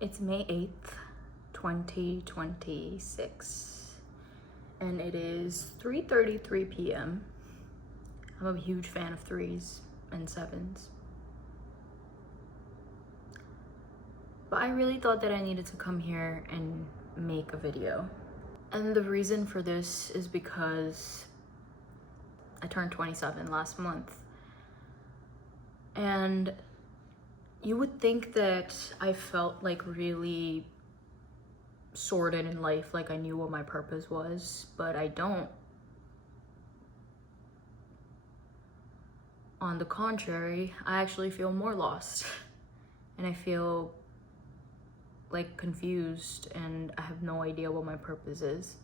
It's May 8th, 2026, and it is 3:33 p.m. I'm a huge fan of 3s and 7s. But I really thought that I needed to come here and make a video. And the reason for this is because I turned 27 last month. And you would think that I felt like really sorted in life, like I knew what my purpose was, but I don't. On the contrary, I actually feel more lost and I feel like confused and I have no idea what my purpose is.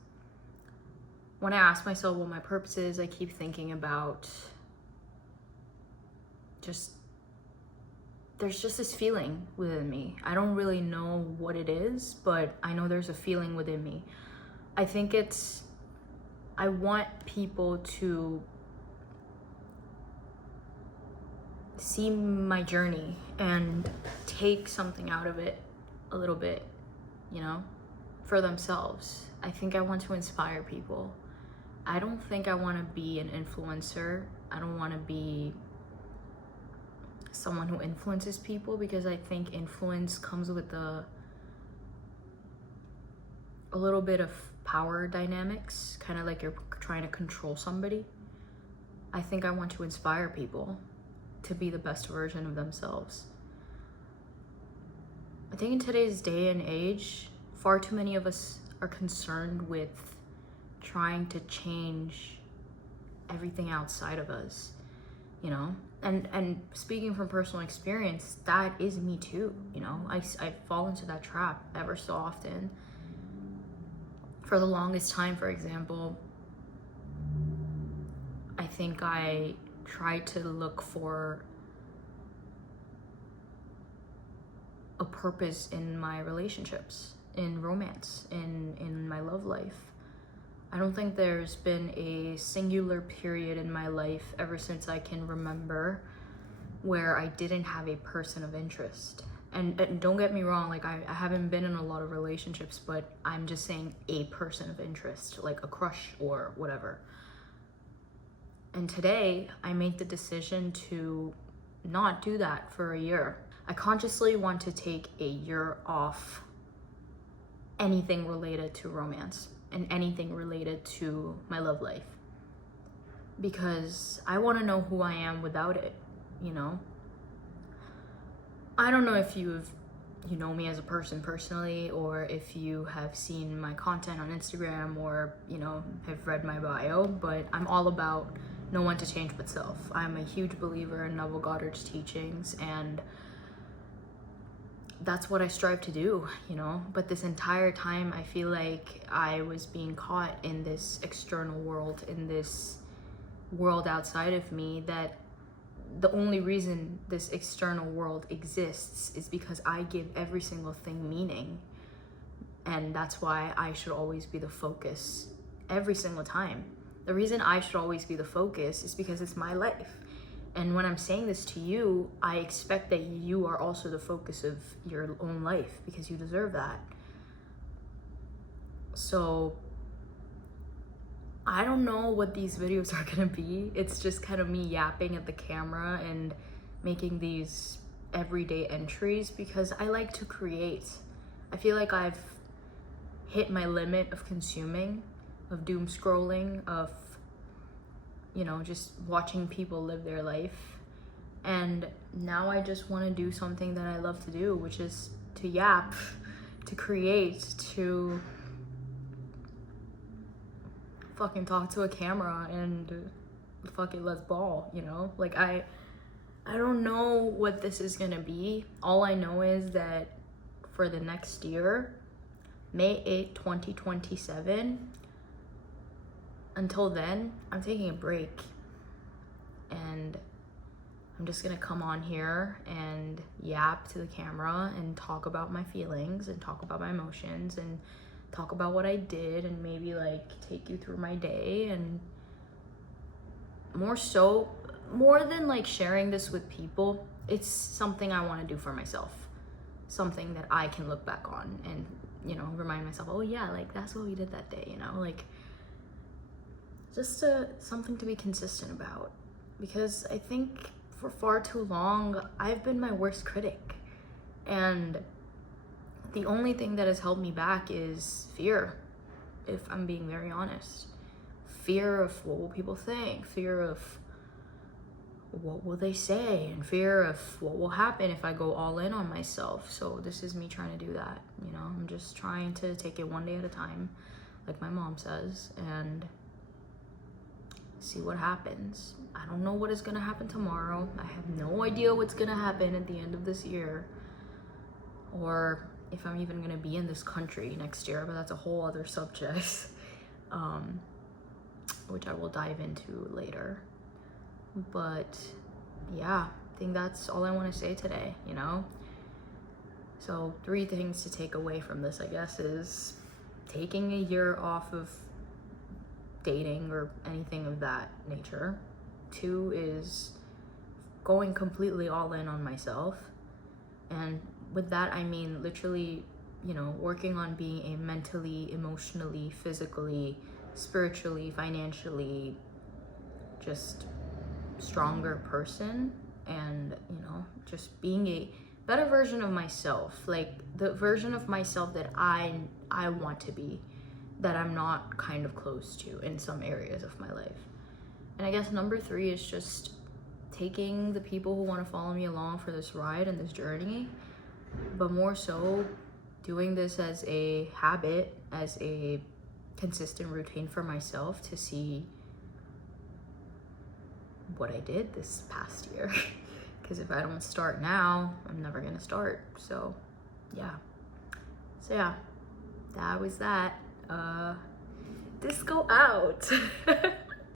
When I ask myself what my purpose is, I keep thinking about there's just this feeling within me. I don't really know what it is, but I know there's a feeling within me. I think I want people to see my journey and take something out of it a little bit, for themselves. I think I want to inspire people. I don't think I want to be an influencer. I don't want to be someone who influences people, because I think influence comes with a little bit of power dynamics, kind of like you're trying to control somebody. I think I want to inspire people to be the best version of themselves. I think in today's day and age, far too many of us are concerned with trying to change everything outside of us, And speaking from personal experience, that is me too, I fall into that trap ever so often. For the longest time, for example, I think I tried to look for a purpose in my relationships, in romance, in my love life. I don't think there's been a singular period in my life ever since I can remember where I didn't have a person of interest. And don't get me wrong, like I haven't been in a lot of relationships, but I'm just saying a person of interest, like a crush or whatever. And today I made the decision to not do that for a year. I consciously want to take a year off anything related to romance and anything related to my love life, because I want to know who I am without it. I don't know if you know me as a person personally, or if you have seen my content on Instagram, or have read my bio, but I'm all about no one to change but self. I'm a huge believer in Neville Goddard's teachings, and that's what I strive to do, But this entire time, I feel like I was being caught in this external world, in this world outside of me, that the only reason this external world exists is because I give every single thing meaning. And that's why I should always be the focus every single time. The reason I should always be the focus is because it's my life. And when I'm saying this to you, I expect that you are also the focus of your own life, because you deserve that. So I don't know what these videos are gonna be. It's just kind of me yapping at the camera and making these everyday entries because I like to create. I feel like I've hit my limit of consuming, of doom scrolling, of just watching people live their life. And now I just want to do something that I love to do, which is to yap, to create, to fucking talk to a camera and fucking let's ball, Like I don't know what this is gonna be. All I know is that for the next year, May 8th, 2027, until then, I'm taking a break, and I'm just gonna come on here and yap to the camera and talk about my feelings and talk about my emotions and talk about what I did, and maybe take you through my day. And more than sharing this with people, it's something I want to do for myself. something that I can look back on and, you know, remind myself, oh yeah, like that's what we did that day, you know, like just something to be consistent about. Because I think for far too long, I've been my worst critic. And the only thing that has held me back is fear, if I'm being very honest. Fear of what will people think, fear of what will they say, and fear of what will happen if I go all in on myself. So this is me trying to do that, you know. I'm just trying to take it one day at a time, like my mom says, and see what happens. I don't know what is gonna happen tomorrow. I have no idea what's gonna happen at the end of this year, or if I'm even gonna be in this country next year, but that's a whole other subject, which I will dive into later. But yeah, I think that's all I want to say today, you know? So 3 things to take away from this, I guess, is taking a year off of dating or anything of that nature. 2 is going completely all in on myself. And with that, I mean literally, you know, working on being a mentally, emotionally, physically, spiritually, financially, just stronger person, and, you know, just being a better version of myself, like the version of myself that I want to be, that I'm not kind of close to in some areas of my life. And I guess number 3 is just taking the people who want to follow me along for this ride and this journey, but more so doing this as a habit, as a consistent routine for myself to see what I did this past year. Because if I don't start now, I'm never gonna start. So yeah, that was that. Disco out.